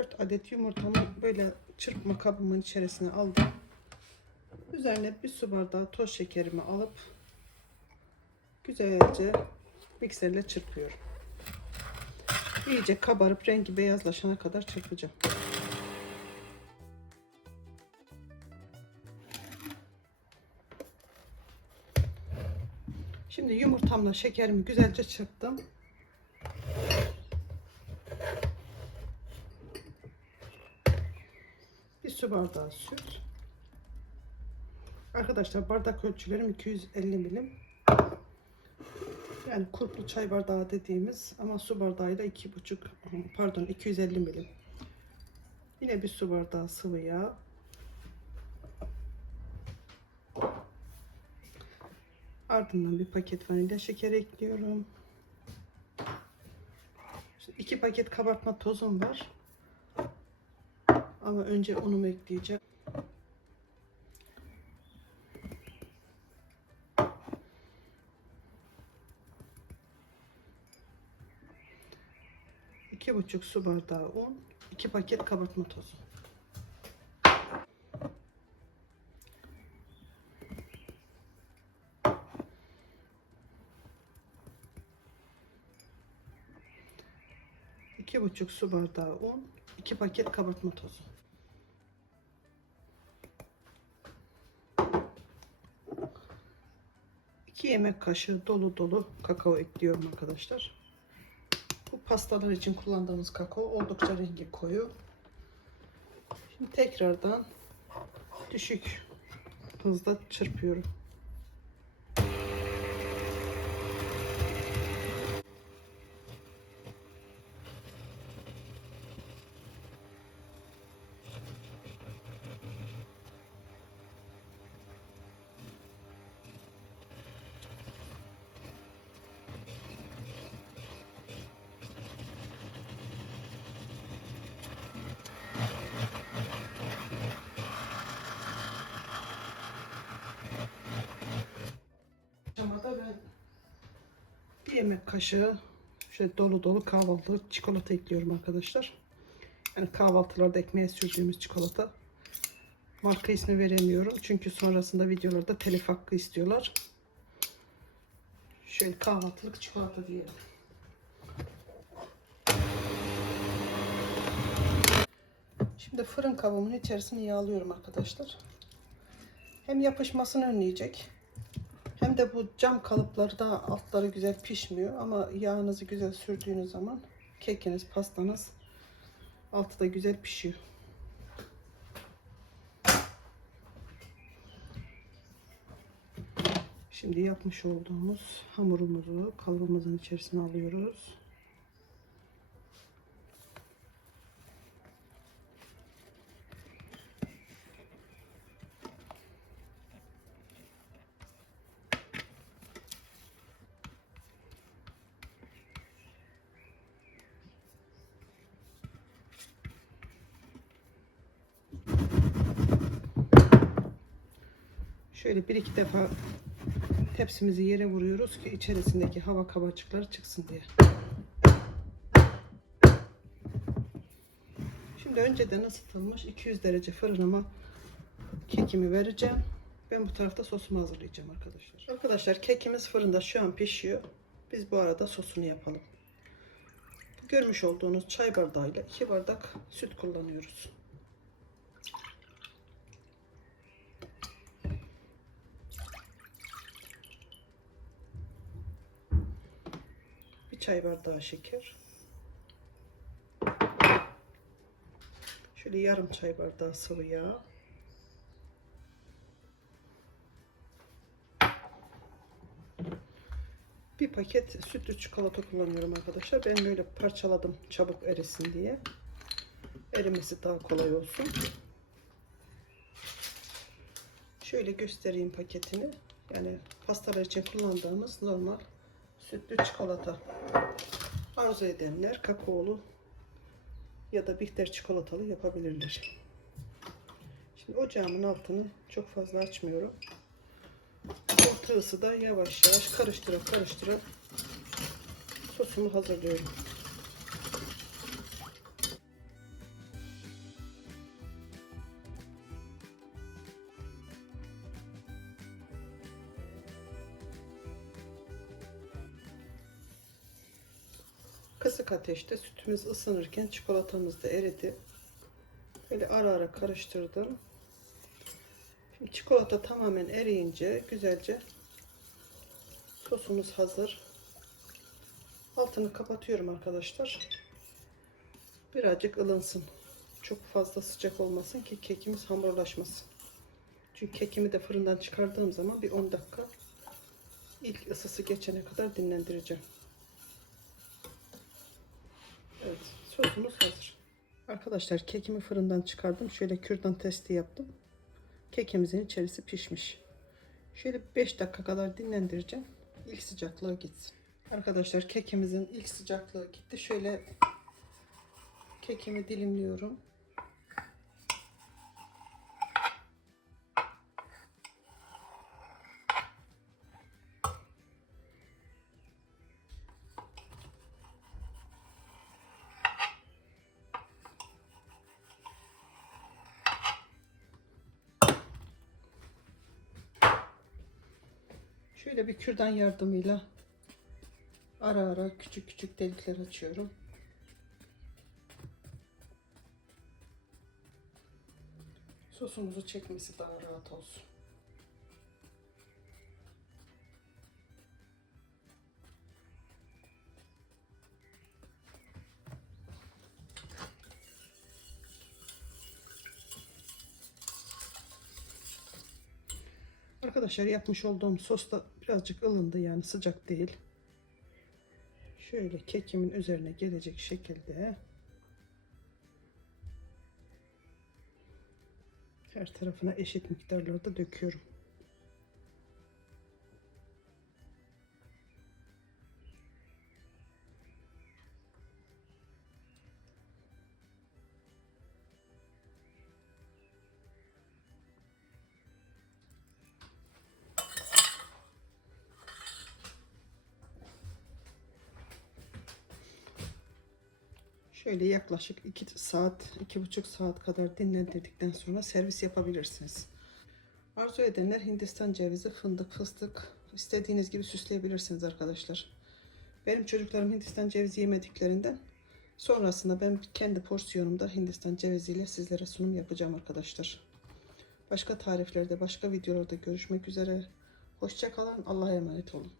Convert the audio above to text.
4 adet yumurtamı böyle çırpma kabımın içerisine aldım. Üzerine bir su bardağı toz şekerimi alıp güzelce mikserle çırpıyorum. İyice kabarıp rengi beyazlaşana kadar çırpacağım. Şimdi yumurtamla şekerimi güzelce çırptım. Su bardağı süt. Arkadaşlar bardak ölçülerim 250 milim. Yani kurplu çay bardağı dediğimiz ama su bardağıyla iki buçuk pardon 250 milim. Yine bir su bardağı sıvı yağ. Ardından bir paket vanilya şekeri ekliyorum. İşte iki paket kabartma tozum var. Ama önce unumu ekleyeceğim. İki buçuk su bardağı un, iki paket kabartma tozu. İki buçuk su bardağı un, iki paket kabartma tozu. İki yemek kaşığı dolu dolu kakao ekliyorum arkadaşlar. Bu pastalar için kullandığımız kakao oldukça rengi koyu. Şimdi tekrardan düşük hızda çırpıyorum. aşamada ben bir yemek kaşığı şöyle dolu dolu kahvaltılık çikolata ekliyorum arkadaşlar. Yani kahvaltılarda ekmeğe sürdüğümüz çikolata. Marka ismi veremiyorum. Çünkü sonrasında videolarda telif hakkı istiyorlar. Şöyle kahvaltılık çikolata diyelim. Şimdi fırın kabımın içerisine yağlıyorum arkadaşlar. Hem yapışmasını önleyecek. De bu cam kalıpları da altları güzel pişmiyor ama yağınızı güzel sürdüğünüz zaman kekiniz, pastanız altı da güzel pişiyor. Şimdi yapmış olduğumuz hamurumuzu kalıbımızın içerisine alıyoruz. Şöyle bir iki defa tepsimizi yere vuruyoruz ki içerisindeki hava kabacıkları çıksın diye. Şimdi önceden ısıtılmış 200 derece fırınıma kekimi vereceğim. Ben bu tarafta sosumu hazırlayacağım arkadaşlar. Arkadaşlar kekimiz fırında şu an pişiyor. Biz bu arada sosunu yapalım. Görmüş olduğunuz çay bardağıyla 2 bardak süt kullanıyoruz. Çay bardağı şeker. Şöyle yarım çay bardağı sıvı yağ. Bir paket sütlü çikolata kullanıyorum arkadaşlar. Ben böyle parçaladım çabuk erisin diye. Erimesi daha kolay olsun. Şöyle göstereyim paketini. Yani pastalar için kullandığımız normal sütlü çikolata. Arzu edenler kakaolu ya da bitter çikolatalı yapabilirler. Şimdi ocağımın altını çok fazla açmıyorum. Orta ısıda yavaş yavaş karıştıra karıştıra sosumu hazırlıyorum. Kısık ateşte sütümüz ısınırken çikolatamız da eridi. Böyle ara ara karıştırdım. Şimdi çikolata tamamen eriyince güzelce sosumuz hazır. Altını kapatıyorum arkadaşlar. Birazcık ılınsın. Çok fazla sıcak olmasın ki kekimiz hamurlaşmasın. Çünkü kekimi de fırından çıkardığım zaman bir 10 dakika ilk ısısı geçene kadar dinlendireceğim. Sosumuz hazır. Arkadaşlar kekimi fırından çıkardım. Şöyle kürdan testi yaptım. Kekimizin içerisi pişmiş. Şöyle 5 dakika kadar dinlendireceğim. İlk sıcaklığı gitsin. Arkadaşlar kekimizin ilk sıcaklığı gitti. Şöyle kekimi dilimliyorum. Şöyle bir kürdan yardımıyla ara ara küçük küçük delikler açıyorum. Sosumuzu çekmesi daha rahat olsun. Arkadaşlar yapmış olduğum sos da birazcık ılındı yani sıcak değil. Şöyle kekimin üzerine gelecek şekilde her tarafına eşit miktarlarda döküyorum. Şöyle yaklaşık 2 saat, 2,5 saat kadar dinlendirdikten sonra servis yapabilirsiniz. Arzu edenler Hindistan cevizi, fındık, fıstık istediğiniz gibi süsleyebilirsiniz arkadaşlar. Benim çocuklarım Hindistan cevizi yemediklerinden sonrasında ben kendi porsiyonumda Hindistan ceviziyle sizlere sunum yapacağım arkadaşlar. Başka tariflerde, başka videolarda görüşmek üzere. Hoşçakalın. Allah'a emanet olun.